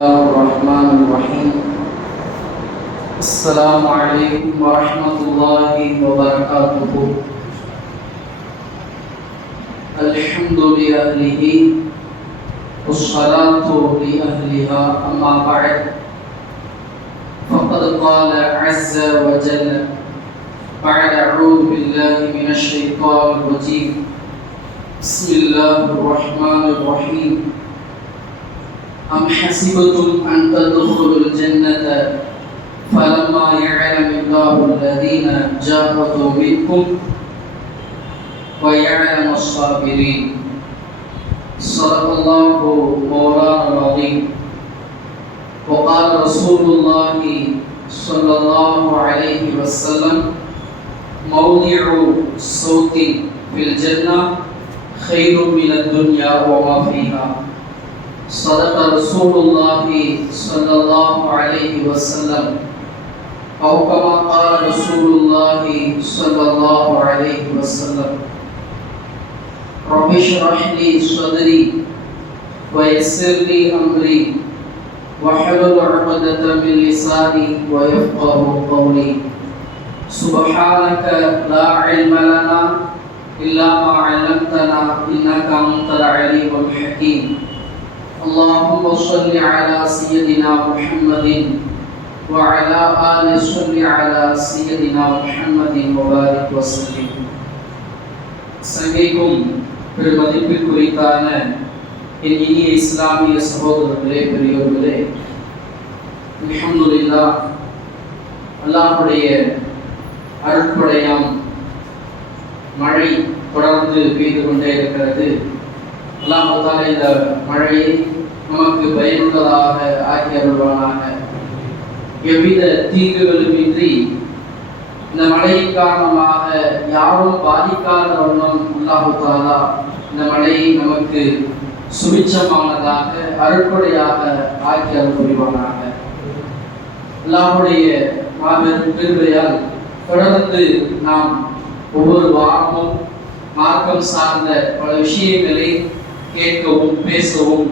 الرحمن الرحيم. السلام عليكم ورحمة الله وبركاته. الحمد لأهله والصلاة لأهلها. أما بعد فقد قال عز وجل بعد أعوذ بالله من الشيطان الرجيم. بسم الله الرحمن الرحيم. أم حسبتم أن تدخلوا الجنة فلما يعلم الله الذين جاهدوا منكم ويعلم الصابرين. صدق الله مولانا العظيم. وقال رسول الله صلى الله عليه وسلم موضع صوت في الجنة خير من الدنيا وما فيها. صدق رسول الله صلى الله عليه وسلم أو كما قال رسول الله صلى الله عليه وسلم. رب اشرح لي صدري ويسر لي أمري واحلل عقدة من لساني ويفقه قولي. سبحانك لا علم لنا إلا ما علمتنا إنك أنت العليم الحكيم. اللهم صل على سيدنا محمد وعلى آل صل على سيدنا محمد وبارك وسلم. சங்கைக்கும் பெருமதிப்பிற்குரித்தான என் இனிய இஸ்லாமிய சகோதரர்களே, பெரியோர்களே, அல்ஹம்துலில்லாஹ், அல்லாஹ்வுடைய அருட்கொடையாம் மழை தொடர்ந்து பெய்து கொண்டே இருக்கிறது. அல்லாஹ் தஆலா இந்த மழையை நமக்கு பயனுள்ளதாக ஆக்கி அருள்வானாக. எவ்வித தீங்குகளுமின்றி இந்த மழையின் காரணமாக யாரும் பாதிக்காத வண்ணம் அல்லாஹ் தஆலா இந்த மழையை நமக்கு சுபிட்சமானதாக அருட்கொடையாக ஆக்கி அருள் புரிவானாக. அல்லாஹ்வுடைய மாபெரும் கிருபையால் தொடர்ந்து நாம் ஒவ்வொரு வாரமும் மார்க்கம் சார்ந்த பல விஷயங்களை கேட்கவும் பேசவும்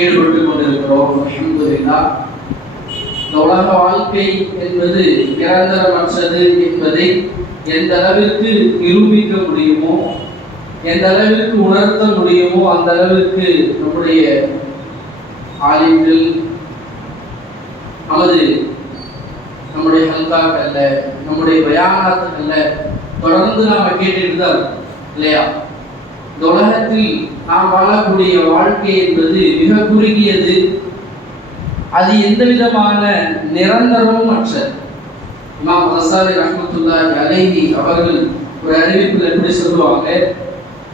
ஈடுபட்டு கொண்டிருக்கிறோம். அல்ஹம்துலில்லாஹ். இந்த உலக வாழ்க்கை என்பது நிரந்தரமற்றது என்பதை எந்த அளவிற்கு நிரூபிக்க முடியுமோ, எந்த அளவிற்கு உணர்த்த முடியுமோ அந்த அளவிற்கு நம்முடைய ஆலிம்கள் நம்முடைய ஹல்காக்கள்ல, நம்முடைய பயானாத்துக்கள்ல தொடர்ந்து நாம கேட்டுட்டு தான் இல்லையா? இந்த உலகத்தில் நாம் வாழக்கூடிய வாழ்க்கை என்பது மிக குறுகியது. அது எந்த விதமான நிரந்தரமும் அற்றது. இமாம் கஸாலி ரஹ்மத்துல்லாஹி அலைஹி அவர்கள் ஒரு அறிவிப்பில் எப்படி சொல்லுவாங்க,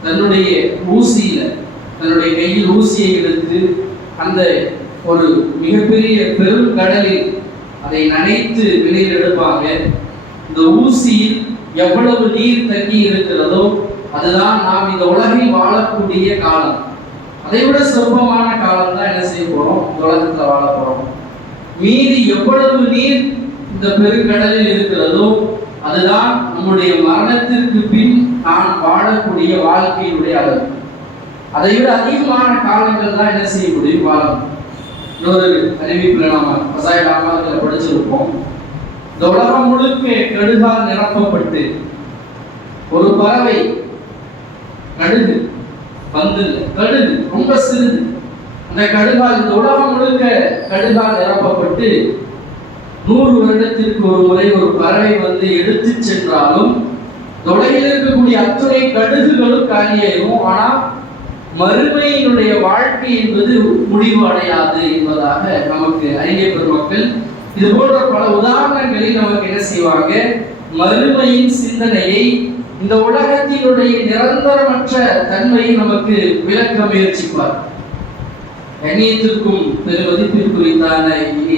தன்னுடைய கையில் ஊசியை எடுத்து அந்த ஒரு மிகப்பெரிய பெரும் கடலில் அதை நனைத்து வெளியில் எடுப்பாங்க. இந்த ஊசியில் எவ்வளவு நீர் தங்கி இருக்கிறதோ அதுதான் நாம் இந்த உலகில் வாழக்கூடிய காலம். அதை விட சொற்பமான காலம் தான் என்ன செய்ய போறோம், இந்த உலகத்துல வாழ போறோம். மீதி எவ்வளவு நீர் இந்த பெருங்கடலில் இருக்கிறதோ அதுதான் நம்முடைய மரணத்திற்கு பின் நான் வாழக்கூடிய வாழ்க்கையினுடைய அளவு. அதை விட அதிகமான காலங்கள் தான் என்ன செய்ய முடியும், வாழணும். இன்னொரு அறிவிப்புல நாம வசாய ஆமாக்களை படிச்சிருப்போம். இந்த உலகம் முழுக்க கடுகால் நிரப்பப்பட்டு ஒரு பறவை, கடுகு ரொம்ப சிறிது, அந்த கடுகால் இந்த உலகம் முழுக்க கடுகால் நிரப்பப்பட்டு 100 வருடத்திற்கு ஒரு முறை ஒரு பறவை எடுத்து சென்றாலும் உலகில் இருக்கக்கூடிய அத்துணை கடுகுகளும் காலியாகும். ஆனால் மறுமையினுடைய வாழ்க்கை என்பது முடிவு அடையாது என்பதாக நமக்கு அறிஞர் பெருமக்கள் இது போன்ற பல உதாரணங்களை நமக்கு என்ன செய்வாங்க, மறுமையின் சிந்தனையை, இந்த உலகத்தினுடைய நிரந்தரமற்ற தன்மையை நமக்கு விளக்க முயற்சிப்பார். கண்ணியத்திற்கும் பெருமதிப்பிற்குரித்தான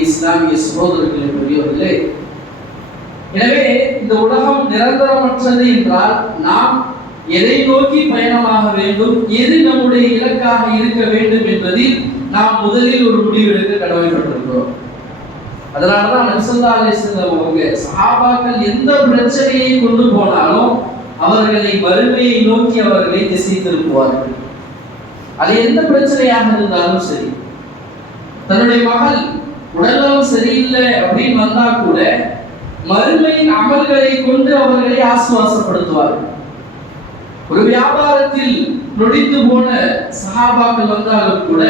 இஸ்லாமிய சகோதரர்களே, பெரியவர்களே, எனவே இந்த உலகம் நிரந்தரமற்றது என்றால் நாம் எதை நோக்கி பயணமாக வேண்டும், எது நம்முடைய இலக்காக இருக்க வேண்டும் என்பதில் நாம் முதலில் ஒரு முடிவெடுக்க கடமைப்பட்டிருக்கிறோம். அதனாலதான் நபி ஸல்லல்லாஹு அலைஹி வஸல்லம் அவங்க சஹாபாக்கள் எந்த பிரச்சனையை கொண்டு போனாலும் அவர்களை மறுமையை நோக்கி அவர்களை திசை திருப்புவார்கள். அது எந்த பிரச்சனையாக இருந்தாலும் சரி. தன்னுடைய மகள் உடல்நலம் சரியில்லை அப்படின்னு வந்தா கூட மறுமையின் அமல்களை கொண்டு அவர்களை ஆசுவாசப்படுத்துவார்கள். ஒரு வியாபாரத்தில் நொடித்து போன சஹாபாக்கள் வந்தாலும் கூட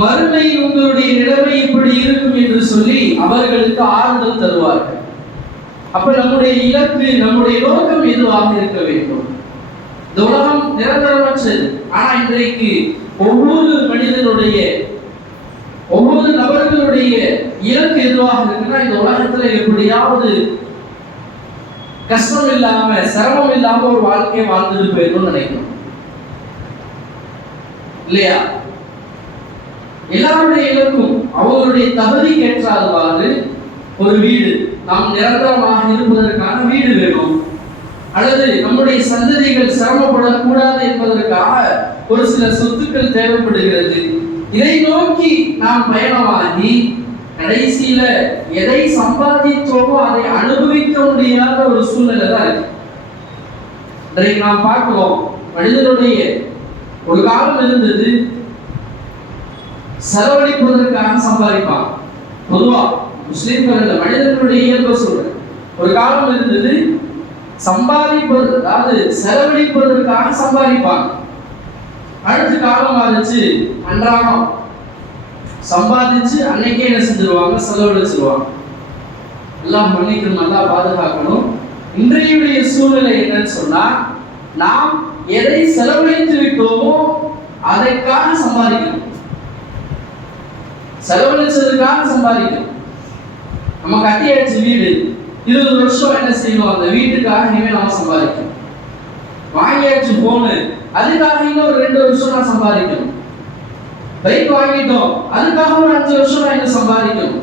மறுமையில் உங்களுடைய நிலைமை இப்படி இருக்கும் என்று சொல்லி அவர்களுக்கு ஆறுதல் தருவார்கள். அப்ப நம்முடைய இலக்கு, நம்முடைய நோக்கம் எதுவாக இருக்க வேண்டும்? இந்த உலகம் நிரந்தரமற்றது. ஆனா இன்றைக்கு ஒவ்வொரு மனிதனுடைய, ஒவ்வொரு நபர்களுடைய இலக்கு எதுவாக இருக்குன்னா, இந்த உலகத்துல எப்படியாவது கஷ்டம் இல்லாம, சிரமம் இல்லாம ஒரு வாழ்க்கையை வாழ்ந்துட்டு போயிடணும்னு நினைக்கணும் இல்லையா? எல்லாருடைய இலக்கும் அவங்களுடைய தகுதிக்கு ஏற்றாது ஒரு வீடு, நாம் நிரந்தரமாக இருப்பதற்கான வீடு வேணும், அல்லது நம்முடைய சந்ததிகள் சிரமப்படக்கூடாது என்பதற்காக ஒரு சில சொத்துக்கள் தேவைப்படுகிறது. இதை நோக்கி நாம் பயணமாகி கடைசியில எதை சம்பாதித்தோமோ அதை அனுபவிக்க முடியாத ஒரு சூழ்நிலை தான் இருக்கு. இன்றைக்கு நாம் பார்க்கிறோம், மனிதனுடைய ஒரு காலம் இருந்தது செலவழிப்பதற்காக சம்பாதிப்பான். பொதுவா முஸ்லிம்கள் மனிதர்களுடைய இயல்பு சொல்றேன். ஒரு காலம் இருந்தது சம்பாதிப்பது, அதாவது செலவழிப்பதற்காக சம்பாதிப்பாங்க. அடுத்த காலம் ஆச்சு அன்றாடம் சம்பாதிச்சு அன்னைக்கே என்ன செஞ்சிருவாங்க, செலவழிச்சிருவாங்க. எல்லாம் மன்னிக்கணும், நல்லா பாதுகாக்கணும். இன்றைய சூழ்நிலை என்னன்னு சொன்னா, நாம் எதை செலவழித்து விட்டோமோ அதற்காக சம்பாதிக்கணும், செலவழிச்சதுக்காக சம்பாதிக்கணும். நம்ம கட்டியாச்சு வீடு, 20 வருஷம் என்ன செய்யணும், அந்த வீட்டுக்காக இனிமே நம்ம சம்பாதிக்கணும். வாங்கியாச்சு போனு, அதுக்காக இன்னொரு 2 வருஷம் நான் சம்பாதிக்கணும். பைக் வாங்கிட்டோம், அதுக்காக ஒரு 5 வருஷம் நான் என்ன சம்பாதிக்கணும்.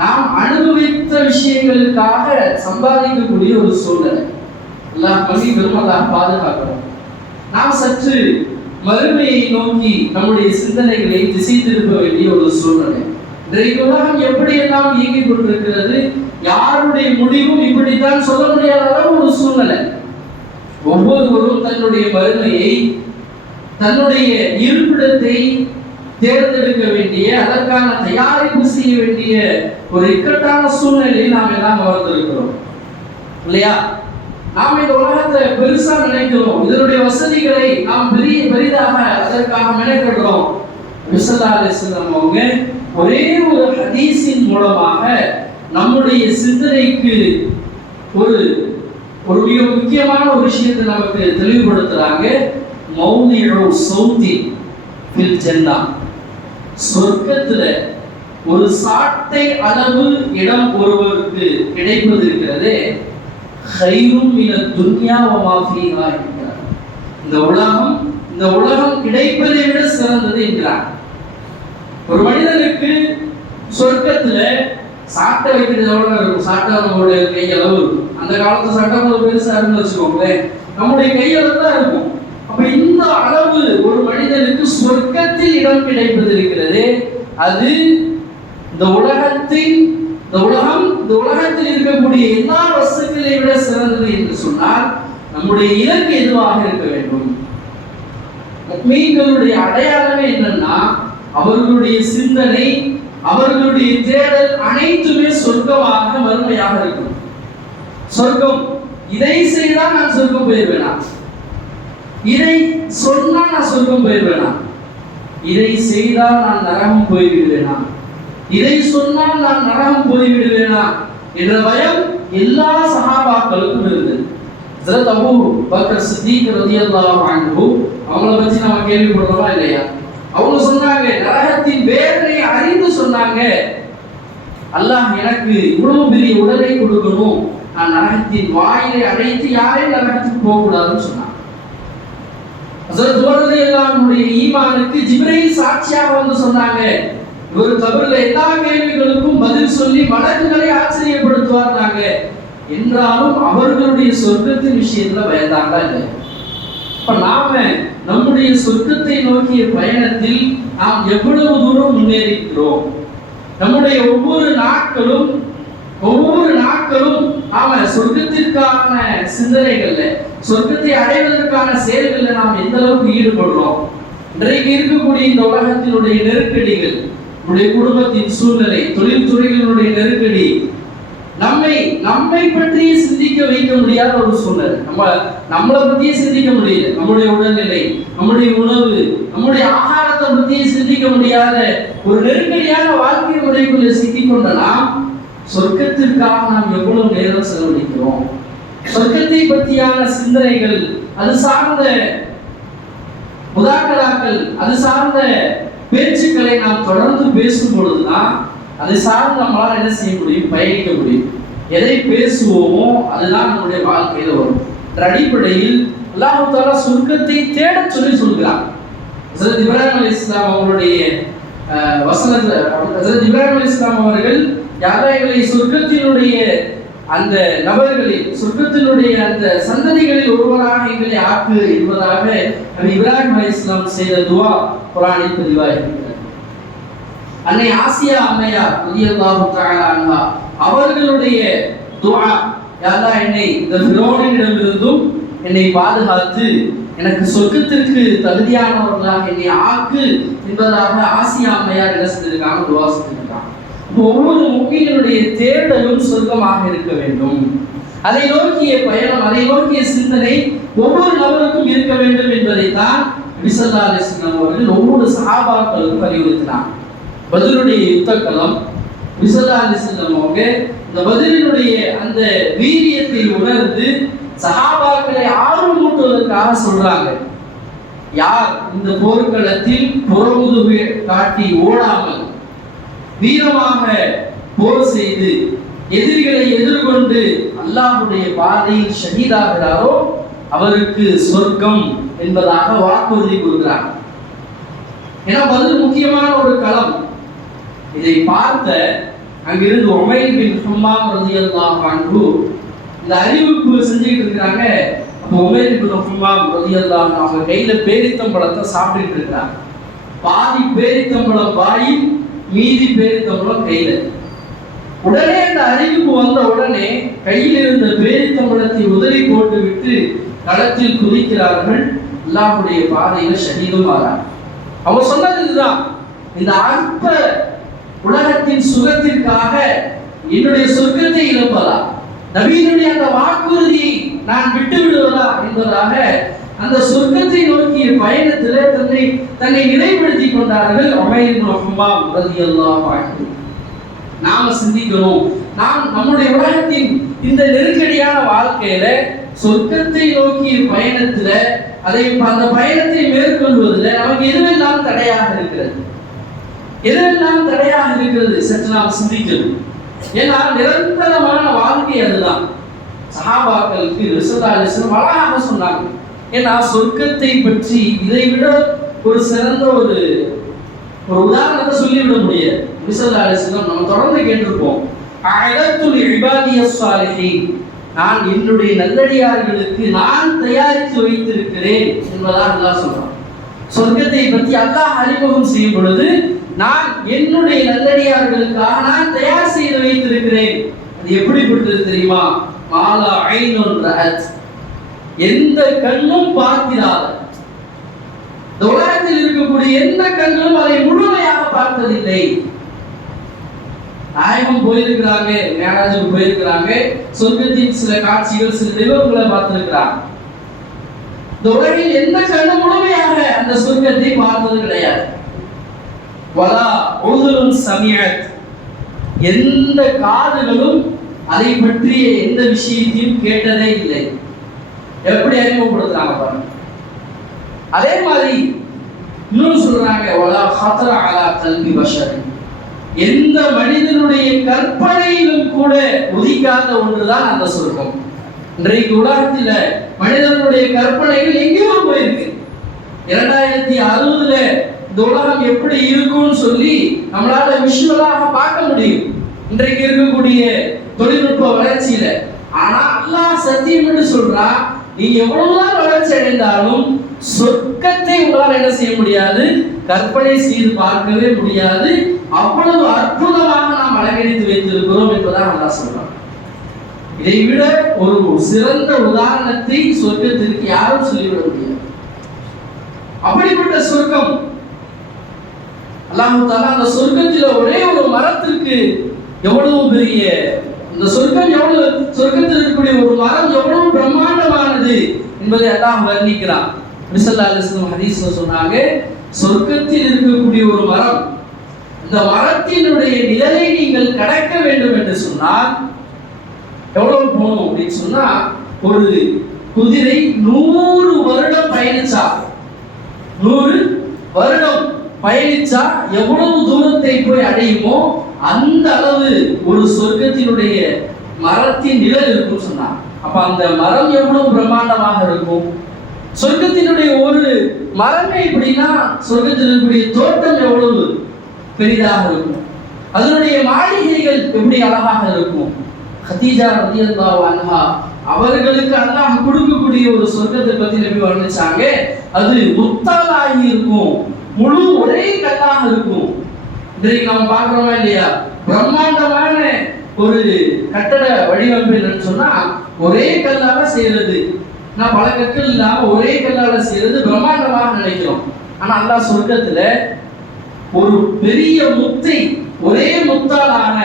நாம் அனுபவித்த விஷயங்களுக்காக சம்பாதிக்கக்கூடிய ஒரு சூழ்நிலை. எல்லாம் பண்ணி பெருமதாக பாதுகாக்கணும். நாம் சற்று மறுமையை நோக்கி நம்முடைய சிந்தனைகளை திசை திருப்ப வேண்டிய ஒரு சூழ்நிலை. இன்றைக்கு உலகம் எப்படியெல்லாம் இயங்கிக் கொண்டிருக்கிறது, யாருடைய முடிவும் இப்படித்தான் சொல்ல முடியாத அளவு ஒரு சூழ்நிலை. ஒவ்வொருவரும் தன்னுடைய மறுமையை, தன்னுடைய இருப்பிடத்தை தேர்ந்தெடுக்க வேண்டிய, அதற்கான தயாரிப்பு செய்ய வேண்டிய ஒரு இக்கட்டான சூழ்நிலையில் நாம் எல்லாம் வளர்ந்திருக்கிறோம் இல்லையா? நாம் இந்த உலகத்தை பெருசா நினைக்கிறோம், இதனுடைய வசதிகளை நாம் பெரிதாக அதற்காக மெனக்கெடுறோம். ஸல்லல்லாஹு அலைஹி வஸல்லம் அவங்க ஒரே ஒரு ஹதீஸின் மூலமாக நம்முடைய சிந்தனைக்கு ஒரு மிக முக்கியமான ஒரு விஷயத்தை நமக்கு தெளிவுபடுத்துறாங்க. மௌதிஉ ஸௌதி ஃபில் ஜன்னah, சொர்க்கத்துல ஒரு சாட்டை அளவு இடம் ஒருவருக்கு கிடைப்பது இருக்கிறதே, கைரும் மின துன்யா வ மா ஃபீஹா என்கிறார். இந்த உலகம் கிடைப்பதை விட சிறந்தது என்கிறார். ஒரு மனிதனுக்கு சொர்க்கத்துல சாட்டை வைக்கிறது எவ்வளவு இருக்கும்? சாட்டை நம்மளுடைய கையளவு இருக்கும். அந்த காலத்து சட்டை கொஞ்சம் பெருசா இருந்து வச்சுக்கோங்களேன், நம்முடைய கையளவு தான் இருக்கும். அப்ப இந்த அளவு ஒரு மனிதனுக்கு சொர்க்கத்தில் இடம் கிடைப்பது இருக்கிறது, அது இந்த உலகத்தில் இருக்கக்கூடிய எல்லா வஸ்துக்களை விட சிறந்தது என்று சொன்னால், நம்முடைய இலக்கு எதுவாக இருக்க வேண்டும்? முஃமின்களுடைய அடையாளமே என்னன்னா, அவர்களுடைய சிந்தனை, அவர்களுடைய தேடல் அனைத்துமே சொர்க்கமாக, மறுமையாக இருக்கும். சொர்க்கம், இதை செய்தால் நான் சொர்க்கம் போயிடுவேனா, இதை சொன்னால் நான் சொர்க்கம் போயிடுவேனா, இதை செய்தால் நான் நரகம் போய்விடுவேனா, இதை சொன்னால் நான் நரகம் போய்விடுவேனா என்ற பயம் எல்லா சஹாபாக்களுக்கும் இருந்தது. ஹஜ்ரத் அபூ பக்கர் சித்திக் ரலியல்லாஹு அன்ஹு, அவங்கள பத்தி நம்ம கேள்விப்படுறோமா இல்லையா? அவங்க சொன்னாங்க, நரகத்தின் வேதனை அறிந்து சொன்னாங்க, அல்லாஹ் எனக்கு இவ்வளவு பெரிய உடலை கொடுக்கணும், நான் நரகத்தின் வாயிலை அடைத்து யாரையும் நரகத்துக்கு போக கூடாதுன்னு சொன்னாங்க. ஹஜ்ரத் உமர் ரலியல்லாஹு அன்ஹுடைய ஈமானுக்கு ஜிப்ரீல் சாட்சியாக வந்து சொன்னாங்க, இவர் கபர்ல எல்லா கேள்விகளுக்கும் பதில் சொல்லி மலக்குகளை ஆச்சரியப்படுத்துவார்னாங்க. என்றாலும் அவர்களுடைய சொர்க்கத்தின் விஷயத்துல பயந்தாங்களா இல்லை? இப்ப நாம நம்முடைய சொர்க்கத்தை நோக்கிய பயணத்தில் நாம் எவ்வளவு தூரம் முன்னேறிக்கிறோம்? நம்முடைய ஒவ்வொரு நாட்களும் நாம சொர்க்கத்திற்கான சிந்தனைகள்ல, சொர்க்கத்தை அடைவதற்கான செயல்கள்ல நாம் எந்த அளவுக்கு ஈடுபடுறோம்? இன்றைக்கு இருக்கக்கூடிய இந்த உலகத்தினுடைய நெருக்கடிகள், நம்முடைய குடும்பத்தின் சூழ்நிலை, தொழில்துறைகளுடைய நெருக்கடி நம்மை பற்றியே சிந்திக்க வைக்க முடியாத ஒரு சூழ்நிலை. நம்மளை பற்றியே சிந்திக்க முடியல. நம்முடைய உடல்நிலை, நம்முடைய உணவு, நம்முடைய ஆகாரத்தை பற்றியே சிந்திக்க முடியாத ஒரு நெருக்கடியான வாழ்க்கை முறைக்குள்ள சிக்கிக்கொண்ட நாம் சொர்க்கத்திற்காக நாம் எவ்வளவு நேரம் செலவழிக்கிறோம்? சொர்க்கத்தை பற்றியான சிந்தனைகள், அது சார்ந்த முதாக்கராக்கள், அது சார்ந்த பேச்சுக்களை நாம் தொடர்ந்து பேசும் பொழுதுதான் அதை சார்ந்து நம்மளால என்ன செய்ய முடியும்? பயணிக்க முடியும். எதை பேசுவோமோ அதுதான் நம்முடைய வாழ்க்கையில வரும். அடிப்படையில் அல்லாஹ் தஆலா சொர்க்கத்தை தேட சொல்லி சொல்கிறார். ஹஜ்ரத் இப்ராஹிம் அலைஹிஸ்ஸலாம் அவர்களுடைய வசனத்துல ஹஜ்ரத் இப்ராஹிம் அலைஹிஸ்ஸலாம் அவர்கள் யாரைகளை சொர்க்கத்தினுடைய அந்த நபர்களில், சொர்க்கத்தினுடைய அந்த சந்ததிகளில் ஒருவராக எங்களை ஆக்கு என்பதாக இப்ராஹிம் அலைஹிஸ்ஸலாம் செய்த துஆ குர்ஆனில் பதிவாகிறது. அன்னை ஆசியா அம்மையார் ரலியல்லாஹு தஆலா அன்ஹா அவர்களுடைய துஆ, யா அல்லாஹ் என்னை இந்த ஃபிரௌனிடமிருந்தும் என்னை பாதுகாத்து எனக்கு சொர்க்கத்திற்கு தகுதியானவர்களாக என்னை ஆக்கு என்பதாக ஆசியா அம்மையார் என்ன செஞ்சிருக்காங்க? துஆ செஞ்சிருக்காங்க. ஒவ்வொரு முஃமினுடைய தேடலும் சொர்க்கமாக இருக்க வேண்டும். அதை நோக்கிய பயணம், அதை நோக்கிய சிந்தனை ஒவ்வொரு நபருக்கும் இருக்க வேண்டும் என்பதைத்தான் நபி ஸல்லல்லாஹு அலைஹி வஸல்லம் அவர்கள் ஒவ்வொரு சஹாபாக்களுக்கும் வலியுறுத்தினார். பத்ருடைய யுத்தக்களம், நபி ஸல்லல்லாஹு அலைஹி வஸல்லம் அவங்க இந்த பத்ரினுடைய அந்த வீரியத்தை உணர்ந்து சஹாபாக்களை ஆர்வமூட்டுவதற்காக சொல்றாங்க. யார் இந்த போர்க்களத்தில் புறமுதுகு காட்டி ஓடாமல் வீரமாக போர் செய்து எதிரிகளை எதிர்கொண்டு அல்லாஹ்வுடைய பாதையில் ஷஹீதாகிறாரோ அவருக்கு சொர்க்கம் என்பதாக வாக்குறுதி கொடுக்கிறார். ஏன்னா பதில் முக்கியமான ஒரு களம். இதை பார்த்த அங்கிருந்து உமைர் பின் ஹம்மாம் ரலியல்லாஹு அன்ஹு இந்த அறிவிப்பு செஞ்சுட்டு இருக்காங்க. அப்போ உமைர் பின் ஹம்மாம் ரலியல்லாஹு அன்ஹு அவங்க கையில பேரித்தம்பழத்தை சாப்பிட்டுட்டு இருக்காங்க. பாதி பேரித்தம்பழம் வாயில், மீதி பேரித்தம்பழம் கையில. உடனே அந்த அறிவிப்பு வந்த உடனே கையில் இருந்த பேரித்தம்பழத்தை உதறி போட்டு விட்டு களத்தில் குதிக்கிறார்கள். அல்லாஹ்வுடைய பாதையில ஷஹீதும் ஆகிறார். அவங்க சொன்னது இதுதான், இந்த அற்ப உலகத்தின் சுகத்திற்காக என்னுடைய சொர்க்கத்தை இழப்பதா, நபியினுடைய அந்த வாக்குறுதியை நான் விட்டு விடுவதா என்பதாக அந்த சொர்க்கத்தை நோக்கிய பயணத்தில் தன்னை நிலைப்படுத்திக் கொண்டார்கள். உமைர் இப்னு ஹம்மாம் ரலியல்லாஹு அன்ஹு. நாம சிந்திக்கணும், நாம் நம்முடைய உலகத்தின் இந்த நெருக்கடியான வாழ்க்கையில சொர்க்கத்தை நோக்கிய பயணத்துல அந்த பயணத்தை மேற்கொள்வதில் நமக்கு எதுவெல்லாம் தடையாக இருக்கிறது, எதுவெல்லாம் தடையாக இருக்கிறது சற்று நாம் சிந்திக்கணும். ஏன்னா நிரந்தரமான வாழ்க்கை அதுதான். சஹாபாக்களுக்கு ஸல்லல்லாஹு அலைஹி வஸல்லம் அழகாக சொன்னாங்க. ஏன்னா சொர்க்கத்தை பற்றி இதை விட ஒரு சிறந்த ஒரு உதாரணத்தை சொல்லிவிட முடியாது. ஸல்லல்லாஹு அலைஹி வஸல்லம் நம்ம தொடர்ந்து கேட்டிருப்போம், அஅதத்துல் இபாதியஸ் ஸாலிஹீன், நான் என்னுடைய நல்லடியார்களுக்கு நான் தயாரித்து வைத்திருக்கிறேன் என்பதாக அல்லாஹ் சொல்றான். சொர்க்கத்தை பற்றி அல்லாஹ் அறிமுகம் செய்யும் பொழுது நான் என்னுடைய நல்லடியார்களுக்காக நான் தயார் செய்து வைத்திருக்கிறேன். அது எப்படிப்பட்டது தெரியுமா? மாலா ஐனுன் ரஅத், எந்த கண்ணும் பார்த்திராத, இந்த உலகத்தில் இருக்கக்கூடிய எந்த கண்களும் அதை முழுமையாக பார்த்ததில்லை. நாயகம் போயிருக்கிறாங்க, மேராஜுக்கு போயிருக்கிறாங்க, சொர்க்கத்தின் சில காட்சிகள், சில நிகழ்வுகளை பார்த்திருக்கிறாங்க. இந்த உலகில் எந்த கண்ணும் முழுமையாக அந்த சொர்க்கத்தை பார்த்தது கிடையாது. வலா உதுருன் சமிஅத், எந்த காதுகளும் அதை பற்றிய எந்த விஷயத்தையும் கேட்டதே இல்லை. எப்படி அறிமுகப்படுத்துறாங்க பாருங்க. அதே மாதிரி இன்னும் சொல்றாங்க, வலா ஹதர அலா கல்பி பஷர், எந்த மனிதனுடைய கற்பனையிலும் கூட உதிக்காத ஒன்றுதான் அந்த சொர்க்கம். இன்றைக்கு உலகத்தில் மனிதனுடைய கற்பனைகள் எங்கேயோ போயிருக்கு. 2060 இந்த உலகம் எப்படி இருக்கும்னு சொல்லி நம்மளால விஷுவலாக பார்க்க முடியும் இன்றைக்கு இருக்கக்கூடிய தொழில்நுட்ப வளர்ச்சியில. ஆனா அல்லாஹ் சத்தியம் என்று சொல்றா, நீங்க எவ்வளவுதான் வளர்ச்சி அடைந்தாலும் சொர்க்கத்தை உங்களால் என்ன செய்ய முடியாது, கற்பனை செய்து பார்க்கவே முடியாது. அவ்வளவு அற்புதமாக நாம் அலங்கரித்து வைத்திருக்கிறோம் என்பதாக அல்லாஹ் சொல்றான். இதை விட ஒரு சிறந்த உதாரணத்தை சொர்க்கத்திற்கு யாரும் சொல்லிவிட முடியாது. அப்படிப்பட்ட சொர்க்கம் அல்லாஹ் தஆலா அந்த சொர்க்கத்துல ஒரே ஒரு மரத்திற்கு எவ்வளவு பெரிய இந்த சொர்க்கம், எவ்வளவு சொர்க்கத்தில் இருக்கக்கூடிய ஒரு மரம் எவ்வளவு பிரம்மாண்டமானது என்பதை அல்லாஹ் வர்ணிக்கிறான். நபி ஸல்லல்லாஹு அலைஹி வஸல்லம் ஹதீஸ்ல சொன்னாங்க, சொர்க்கத்தில் இருக்கக்கூடிய ஒரு மரம், இந்த மரத்தினுடைய நிழலை நீங்கள் கடக்க வேண்டும் என்று சொன்னால் எவ்வளவு போகணும் அப்படின்னு சொன்னா, ஒரு குதிரை 100 வருடம் பயணிச்சா, 100 வருடம் பயணிச்சா எவ்வளவு தூரத்தை போய் அடையுமோ அந்த அளவு ஒரு சொர்க்கத்தினுடைய மரத்தின் நிழல் இருக்கும் சொன்னார். அப்ப அந்த மரம் எவ்வளவு பிரம்மாண்டமாக இருக்கும். சொர்க்கத்தினுடைய ஒரு மரமே எப்படின்னா சொர்க்கத்தில் இருக்கக்கூடிய தோட்டம் எவ்வளவு பெரிதாக இருக்கும், அதனுடைய மாளிகைகள் எப்படி அழகாக இருக்கும். கதீஜா ரலியல்லாஹு அன்ஹா அவர்களுக்கு அல்லாஹ் கொடுக்கக்கூடிய ஒரு சொர்க்கத்தை பத்தி நபி வர்ணிச்சாங்க. அது முத்தாலாகி இருக்கும், முழு ஒரே கல்லாக இருக்கும். இன்றைக்கு நாம் பார்க்கிறோமா இல்லையா, பிரம்மாண்டமான ஒரு கட்டட வடிவமைப்பு என்னன்னு சொன்னா ஒரே கல்லால செய்யறது. நான் பல கற்கள் இல்லாம ஒரே கல்லால செய்யறது பிரம்மாண்டமாக நினைக்கிறோம். ஆனா அல்லாஹ் சொர்க்கத்துல ஒரு பெரிய முத்தை, ஒரே முத்தாலான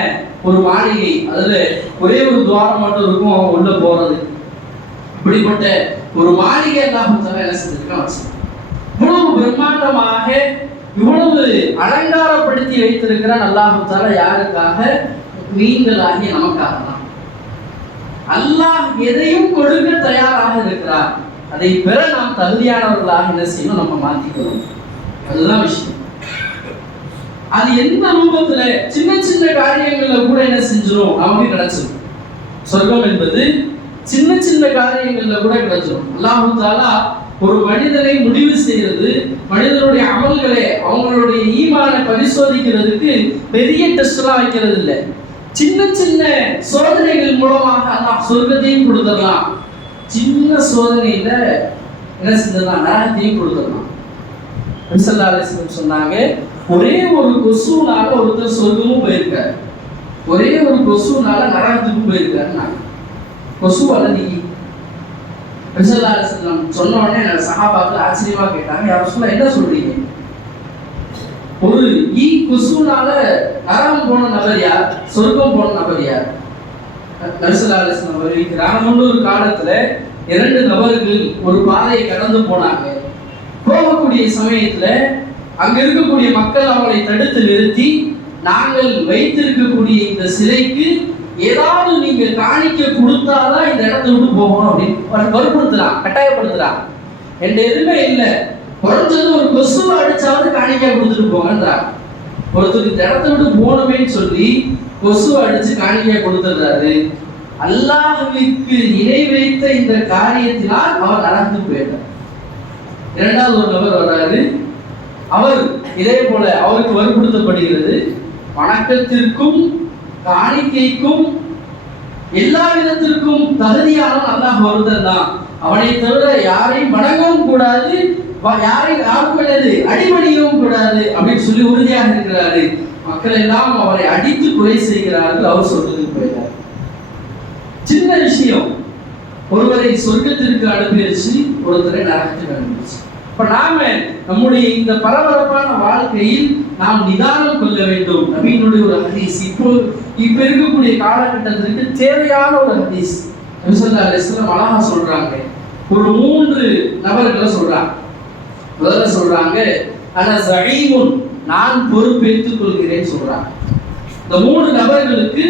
ஒரு மாளிகை, அதுல ஒரே ஒரு துவாரம் மட்டும் இருக்கும் உள்ள போறது. இப்படிப்பட்ட ஒரு மாளிகை அல்லாஹ் என்ன செஞ்சிருக்கான், இவ்வளவு பிரம்மாண்டமாக இவ்வளவு அலங்காரப்படுத்தி வைத்திருக்கிறான் அல்லாஹ் தஆலா. யாருக்காக? மீன்களாகிய நமக்காக தான். அல்லாஹ் எதையும் கொடுக்க தயாராக இருக்கிறார். அதை பெற நாம் தகுதியானவர்களாக என்ன செய்யணும், நம்ம மாத்திக்கணும். அதுதான் விஷயம். அது எந்த ரூபத்துல, சின்ன சின்ன காரியங்கள்ல கூட என்ன செஞ்சிடும், நமக்கு கிடைச்சிடும். சொர்க்கம் என்பது சின்ன சின்ன காரியங்கள்ல கூட கிடைச்சிடும். அல்லாஹ் தஆலா ஒரு மனிதனை முடிவு செய்யறது, மனிதனுடைய அமல்களை, அவங்களுடைய ஈமானை பரிசோதிக்கிறதுக்கு பெரிய டெஸ்ட் எல்லாம் வைக்கிறது இல்லை. சின்ன சின்ன சோதனைகள் மூலமாக அல்லாஹ் சொர்க்கத்தையும் கொடுத்துடலாம், சின்ன சோதனையில என்ன செஞ்சிடலாம், நரகத்தையும் கொடுத்துடலாம். நபி ஸல்லல்லாஹு அலைஹி வஸல்லம் சொன்னாங்க, ஒரே ஒரு கொசுனால ஒருத்தர் சொர்க்கமும் போயிருக்காரு, ஒரே ஒரு கொசுனால நரகத்துக்கும் போயிருக்காரு. கொசு அல்லது ஈ. நபி ஸல்லல்லாஹு அலைஹி வஸல்லம் சொன்ன உடனே சஹாபாக்கள் ஆச்சரியமா கேட்டாங்க, யா ரசூலல்லாஹ் என்ன சொல்றீங்க? ஒரு ஈ கொசுனால நரகம் போன நபர் யார், சொர்க்கம் போன நபர் யார்? நபி ஸல்லல்லாஹு அலைஹி வஸல்லம் அறிவிக்கிறாங்க, முன்னொரு காலத்துல 2 நபர்கள் ஒரு பாதையை கடந்து போனாங்க. போகக்கூடிய சமயத்துல அங்க இருக்கக்கூடிய மக்கள் அவங்களை தடுத்து நிறுத்தி, நாங்கள் வைத்திருக்கக்கூடிய இந்த சிலைக்கு ஏதாவது நீங்க காணிக்க கொடுத்தாதான் இந்த இடத்தை விட்டு போகணும் அப்படின்னு வற்புறுத்துறான், கட்டாயப்படுத்துறான். என்ற எதுவுமே இல்லை, குறைஞ்சது ஒரு கொசுவை அடிச்சாவது காணிக்க கொடுத்துட்டு போங்கன்றான். ஒருத்தர் இந்த இடத்தை விட்டு போகணுமேன்னு சொல்லி கொசுவை அடிச்சு காணிக்க கொடுத்துடுறாரு. அல்லாஹ்விற்கு இணை வைத்த இந்த காரியத்தினால் அவர் நடந்து போயிட்டார். 2வது ஒரு நபர் வர்றாரு, அவர் இதே போல அவருக்கு வற்புறுத்தப்படுகிறது. வணக்கத்திற்கும் காணிக்கைக்கும் எல்லா விதத்திற்கும் தகுதியானவன் அல்லாஹ் ஒருத்தன் தான். அவனை தவிர யாரையும் வணங்கவும் கூடாது, யாருக்கும் அடிபணியவும் கூடாது அப்படின்னு சொல்லி உறுதியாக இருக்கிறாரு. மக்கள் எல்லாம் அவரை அடித்து கொலை செய்கிறார்கள். அவர் சொர்க்கத்துக்கு போயிட்டார். சின்ன விஷயம் ஒருவரை சொர்க்கத்திற்கு அனுப்பிடுச்சு, ஒருத்தரை நரகத்துக்கு அனுப்பிடுச்சு. இப்ப நாம நம்முடைய இந்த பரபரப்பான வாழ்க்கையில் நாம் நிதானம் கொள்ள வேண்டும். நபியினுடைய ஒரு ஹதீஸ், இப்ப இருக்கக்கூடிய காலகட்டத்திற்கு தேவையான ஒரு ஹதீஸ். நபி ஸல்லல்லாஹு அலைஹி வஸல்லம் அழகா சொல்றாங்க. ஒரு 3 நபர்களை சொல்றாங்க. முதல்ல சொல்றாங்க, அன ஸஈமுன், நான் பொறுப்பேற்றுக் கொள்கிறேன் சொல்றாங்க. இந்த 3 நபர்களுக்கு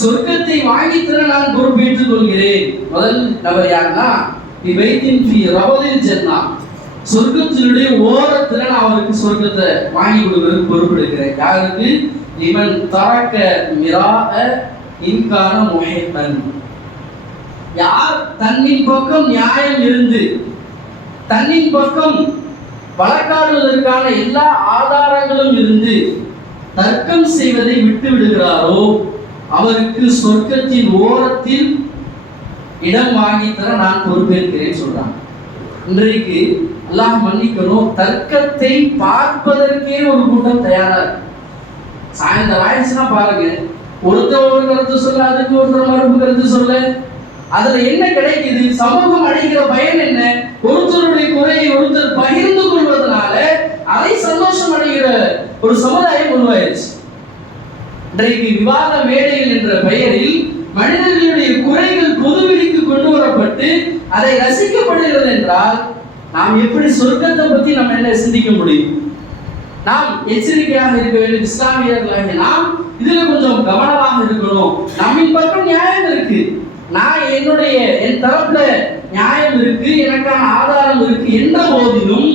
சொர்க்கத்தை வாங்கி தர நான் பொறுப்பேற்றுக் கொள்கிறேன். முதல் நபர் யாருன்னா, பைத்தின் ஃபீ ரவதில் ஜன்னா, சொர்க்கத்தினுடைய ஓரத்துல நான் அவருக்கு சொர்க்கத்தை வாங்கி கொடுக்கிறதுக்கு பொறுப்பெடுக்கிறேன். யாருக்கு? லிமன் தரக்க மிராஅ இன்கான முஹிப்பன், யார் தன்னின் பக்கம் நியாயம் இருந்து, தன்னின் பக்கம் வழக்காடுவதற்கான எல்லா ஆதாரங்களும் இருந்து தர்க்கம் செய்வதை விட்டு விடுகிறாரோ அவருக்கு சொர்க்கத்தின் ஓரத்தில் இடம் வாங்கி தர நான் பொறுப்பேற்கிறேன் சொல்றாங்க. இன்றைக்கு அல்லாஹ் மன்னிக்கணும், தர்க்கத்தை பார்ப்பதற்கே ஒரு கூட்டம் தயாரா இருக்கு. சாயந்தரம் ஆயிடுச்சுன்னா பாருங்க, ஒருத்தர் ஒரு கருத்து சொல்ல, அதுக்கு ஒருத்தர் மறுப்பு கருத்து சொல்ல, அதுல என்ன கிடைக்குது? சமூகம் அடைகிற பயன் என்ன? ஒருத்தருடைய குறையை ஒருத்தர் பகிர்ந்து கொள்வதனால அதை சந்தோஷம் அடைகிற ஒரு சமுதாயம் உருவாயிருச்சு. இன்றைக்கு விவாத மேடைகள் என்ற பெயரில் மனிதர்களுடைய குறைகள் பொதுவெளிக்கு கொண்டு வரப்பட்டு அதை ரசிக்கப்படுகிறது என்றால் நாம் எப்படி சொர்க்கத்தை பத்தி நம்ம என்ன சிந்திக்க முடியும்? நாம் எச்சரிக்கையாக இருக்க வேண்டும். இஸ்லாமியர்களாகிய நாம் இதுல கொஞ்சம் கவனமாக இருக்கணும். நம்மின் பக்கம் நியாயம் இருக்கு, நான் என் தரப்புல நியாயம் இருக்கு, எனக்கான ஆதாரம் இருக்கு என்ற போதிலும்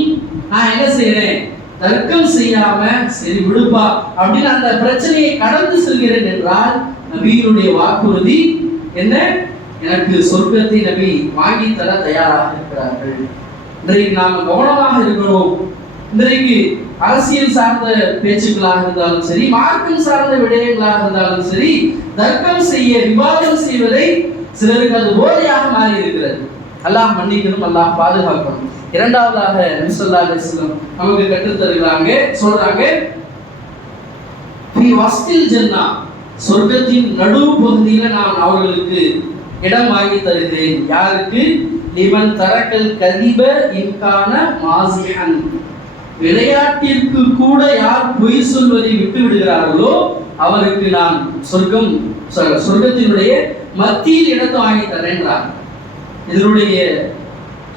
நான் என்ன செய்யறேன்? தர்க்கம் செய்யாம சரி விடுப்பா அப்படின்னு அந்த பிரச்சனையை கடந்து செல்கிறேன் என்றால் நபியினுடைய வாக்குறுதி என்ன? எனக்கு சொர்க்கத்தை நபி வாங்கி தர தயாராக இருக்கிறார்கள். இன்றைக்கு நாம கவனமாக இருக்கணும். இன்றைக்கு அரசியல் சார்ந்த பேச்சுக்களாக இருந்தாலும் சரி, மார்க்கம் சார்ந்த விடயங்களாக இருந்தாலும் சரி, தர்க்கம் செய்ய விவாதம் செய்வதை சிலருக்கு அது போதையாக மாறி இருக்கிறது. அல்லாஹ் மன்னிக்கணும், அல்லாஹ் பாதுகாக்கணும். இரண்டாவதாக நபி ஸல்லல்லாஹு அலைஹி வஸல்லம் நமக்கு கற்றுத் தருகிறாங்க, சொல்றாங்க ஜன்னா, சொர்க்கத்தின் நடு பகுதியில நான் அவர்களுக்கு இடம் வாங்கி தருகிறேன். யாருக்கு? லிமன் தரக்கல் கதிப இன்கான மாசிஹன், விளையாட்டிற்கு கூட யார் பொய் சொல்வதை விட்டு விடுகிறார்களோ அவருக்கு நான் சொர்க்கத்தினுடைய மத்தியில் இடத்தை வாங்கி தரேன்றார். இதனுடைய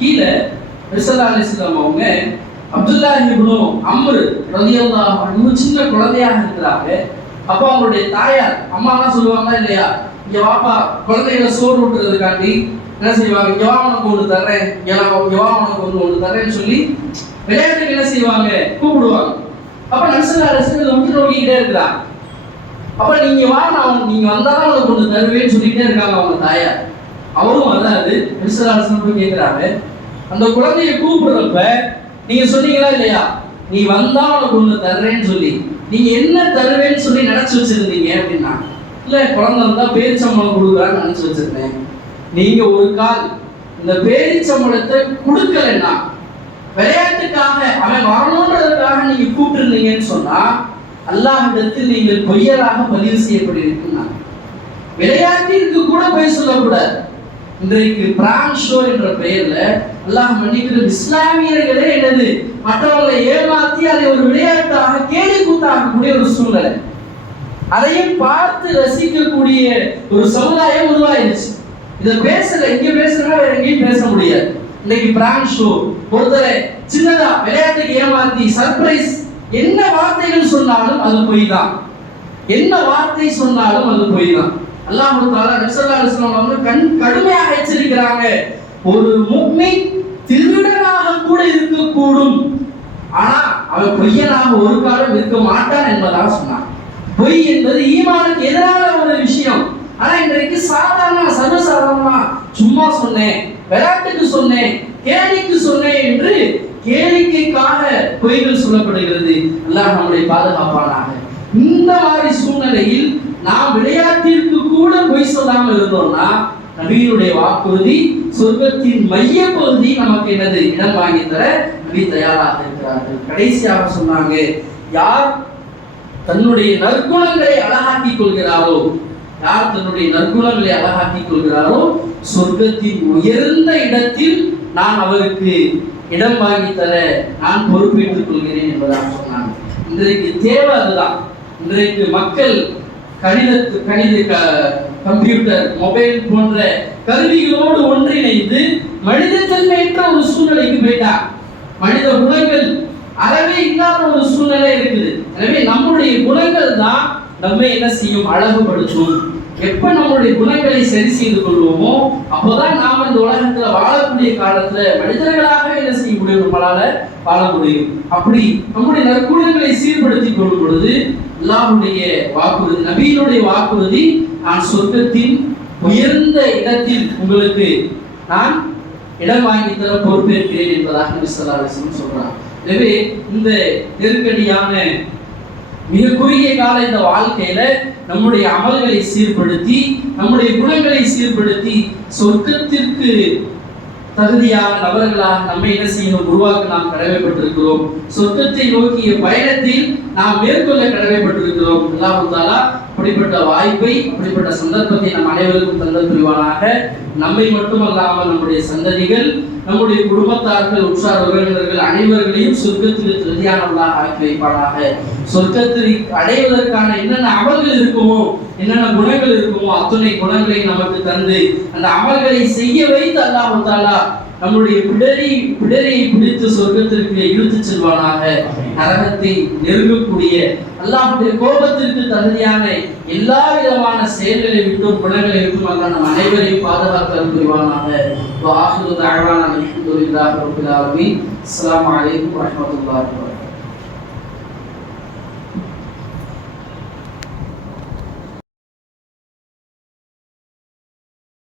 கீழே ஸல்லல்லாஹு அலைஹி வஸல்லம் அவங்க அப்துல்லா இப்னு அம்ர் ரலியல்லாஹு அன்ஹு சின்ன குழந்தையாக இருக்கிறாங்க. அப்போ அவங்களுடைய தாயார் அம்மாலாம் சொல்லுவாங்க இல்லையா, இங்க வாப்பா குழந்தைகளை சோறு ஊட்டுறதுக்காண்டி என்ன செய்வாங்க, இங்க வா உனக்கு ஒன்று தர்றேன், இங்க வா உனக்கு ஒன்று தர்றேன்னு சொல்லி விளையாட்டுக்கு என்ன செய்வாங்க, கூப்பிடுவாங்க. அப்ப நபி ஸல்லல்லாஹு அலைஹி வஸல்லம் உற்று நோக்கிட்டே இருக்கிறாங்க. அப்ப நீங்க வந்தாதான் உனக்கு ஒன்று தருவேன்னு சொல்லிட்டே இருக்காங்க அவங்க தாயார். அவரும் வராது. நபி ஸல்லல்லாஹு அலைஹி வஸல்லம் கேட்கிறாங்க, அந்த குழந்தைய கூப்பிடுறப்ப நீங்க சொன்னீங்களா இல்லையா, நீ வந்தா உனக்கு ஒன்று தர்றேன்னு சொல்லி, நீங்க என்ன தருவேன்னு சொல்லி நினைச்சு வச்சிருந்தீங்க அப்படின்னா, இல்ல குழந்தை வந்தா பேரிச்சம்பழம் கொடுக்குறான்னு நினைச்சு வச்சிருந்தேன். நீங்க ஒரு கால் இந்த பேரிச்சம்பழத்தை கொடுக்கலன்னா, விளையாட்டுக்காக அவன் வரணுன்றதுக்காக நீங்க கூப்பிட்டுருந்தீங்கன்னு சொன்னா அல்லாஹ்விடத்தில் நீங்கள் பொய்யராக பதிவு செய்யப்பட்டிருக்கீங்க. விளையாட்டிற்கு கூட பொய் சொல்லக்கூடாது. இன்றைக்கு பிராங்க் ஷோ என்ற பெயர்ல அல்லாஹ் மன்னிக்கிற இஸ்லாமியர்களே என்னது மற்றவர்களை ஏமாற்றி அதை ஒரு விளையாட்டாக கேலி கூத்தாக்கக்கூடிய ஒரு சூழ்நிலை, அதையும் பார்த்து ரசிக்கக்கூடிய ஒரு சமுதாயம் உருவாயிருச்சு. இதை இங்க பேசுறா வேற எங்கேயும் பேச முடியாது. இன்னைக்கு பிராங்க் ஷோ, ஒருத்தரை சின்னதா விளையாட்டுக்கு ஏமாத்தி சர்ப்ரைஸ், என்ன வார்த்தைகள் சொன்னாலும் அது பொய் தான். என்ன வார்த்தை சொன்னாலும் அது பொய் தான். அல்லாஹ் தஆலா நபி ஸல்லல்லாஹு அலைஹி வஸல்லம் அவங்க கடுமையாக எச்சரிக்கிறாங்க. ஒரு முஃமின் திருடனாக கூட இருக்கக்கூடும், ஆனா அவன் பொய்யனாக ஒரு காலம் இருக்க மாட்டான் என்பதாக சொன்னான். பொய் என்பது ஈமானுக்கு எதிரான ஒரு விஷயம். ஆனா இன்றைக்கு சர்வசாதாரணமா சும்மா சொன்னேன், விளையாட்டுக்கு சொன்னேன், கேலிக்கு சொன்னேன் என்று கேளிக்கைக்காக பொய்கள் சொல்லப்படுகிறது. அல்லாஹ் நம்முடைய பாதுகாப்பானாக. இந்த மாதிரி சூழ்நிலையில் நாம் விளையாட்டிற்கு கூட பொய் சொல்லாமல் இருந்தோம்னா நபியினுடைய வாக்குறுதி சொர்க்கத்தின் மைய பகுதி நமக்கு என்னது இடம் வாங்கி தர நபி தயாராக இருக்கிறார்கள். கடைசியாக சொன்னாங்க, யார் தன்னுடைய நற்குணங்களை அழகாக்கிக் கொள்கிறாரோ, யார் தன்னுடைய நற்குணங்களை அழகாக்கிக் கொள்கிறாரோ சொர்க்கத்தின் உயர்ந்த இடத்தில் நான் அவருக்கு இடம் வாங்கி தர நான் பொறுப்பேற்றுக் கொள்கிறேன் என்பதாக சொன்னாங்க. இன்றைக்கு தேவை அதுதான். இன்றைக்கு மக்கள் கம்ப்யூட்டர், மொபைல் போன்ற கருவிகளோடு ஒன்றிணைந்து மனிதத்தன்மையற்ற ஒரு சூழ்நிலைக்கு போயிட்டார். மனித குணங்கள் அறவே இல்லாத ஒரு சூழ்நிலை இருக்குது. எனவே நம்முடைய குணங்கள் தான் நம்மை என்ன செய்யும், அழகுபடுத்தும். எப்ப நம்முடைய குணங்களை சரி செய்து கொள்வோமோ அப்போதான் நாம் இந்த உலகத்துல வாழக்கூடிய காலத்துல மனிதர்களாக என்ன செய்ய முடியும், நம்மளால வாழ முடியும். அப்படி நம்முடைய நற்குணங்களை சீர்படுத்திக் கொள்ளும் பொழுது அல்லாஹ்வுடைய வாக்குறுதி, நபியினுடைய வாக்குறுதி, நான் சொர்க்கத்தின் உயர்ந்த இடத்தில் உங்களுக்கு நான் இடம் வாங்கி தர பொறுப்பேற்கிறேன் என்பதாக நபி ஸல்லல்லாஹு அலைஹி வஸல்லம் சொல்றாங்க. எனவே இந்த நெருக்கடியான மிக குறுகிய கால இந்த வாழ்க்கையில நம்முடைய அமல்களை சீர்படுத்தி, நம்முடைய குணங்களை சீர்படுத்தி சொர்க்கத்திற்கு தகுதியான நபர்களாக நம்மை என்ன செய்யணும், உருவாக்க நாம் கடமைப்பட்டிருக்கிறோம். சொர்க்கத்தை நோக்கிய பயணத்தில் நாம் மேற்கொள்ள கடமைப்பட்டிருக்கிறோம். அல்லாஹ் தஆலா அப்படிப்பட்ட வாய்ப்பை, அப்படிப்பட்ட சந்தர்ப்பத்தை நம் அனைவருக்கும் தந்தல் புரிவானாக. நம்மை மட்டுமல்லாமல் நம்முடைய சந்ததிகள், நம்முடைய குடும்பத்தார்கள், உற்றார் உறவினர்கள் அனைவர்களையும் சொர்க்கத்தில் திருதியானவர்களாக ஆக்கி வைப்பானாக. சொர்க்கத்தில் அடைவதற்கான என்னென்ன அமல்கள் இருக்குமோ, என்னென்ன குணங்கள் இருக்குமோ அத்தனை குணங்களை நமக்கு தந்து அந்த அமல்களை செய்ய வைத்து அல்லாஹ் தஆலா நம்முடைய பிடரியை பிடித்து சொர்க்கத்திற்கு இழுத்து செல்வானாக. நரகத்தை நெருங்கக்கூடிய, அல்லாஹ்வுடைய கோபத்திற்கு தகுதியான எல்லா விதமான செயல்களை விட்டும் குணங்களை விட்டும் அல்லாஹ் நம் அனைவரையும் பாதுகாக்க புரிவானாக. வ ஆகிரு தஅவானா அல்ஹம்துலில்லாஹி ரப்பில் ஆலமீன். அஸ்ஸலாமு அலைக்கும் வரஹ்மத்துல்லாஹி வபரகாத்துஹு.